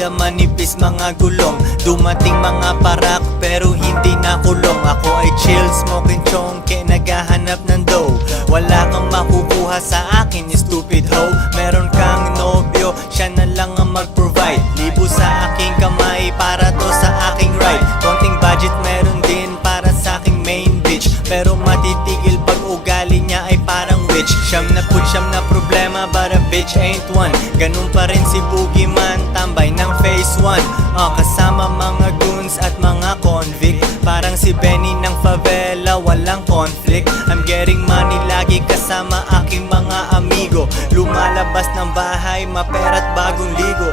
kalsada manipis mga gulong. Dumating mga parak pero hindi nakulong. Ako ay chill, smoking chonke, naghahanap ng dough. Wala kang makukuha sa akin, you stupid hoe. Meron kang nobyo, siya na lang ang mag-provide. Libo sa aking kamay para to sa aking ride. Konting budget meron din para sa aking main bitch, pero matitigil pag ugali niya ay parang witch. Siyam na problema but a bitch ain't one. Ganun pa rin si Boogeyman, tambay ng phase 1. Kasama mga goons at mga convict. Parang si Benny ng favela, walang conflict. I'm getting money lagi kasama aking mga amigo. Lumalabas ng bahay, mapera't bagong ligo.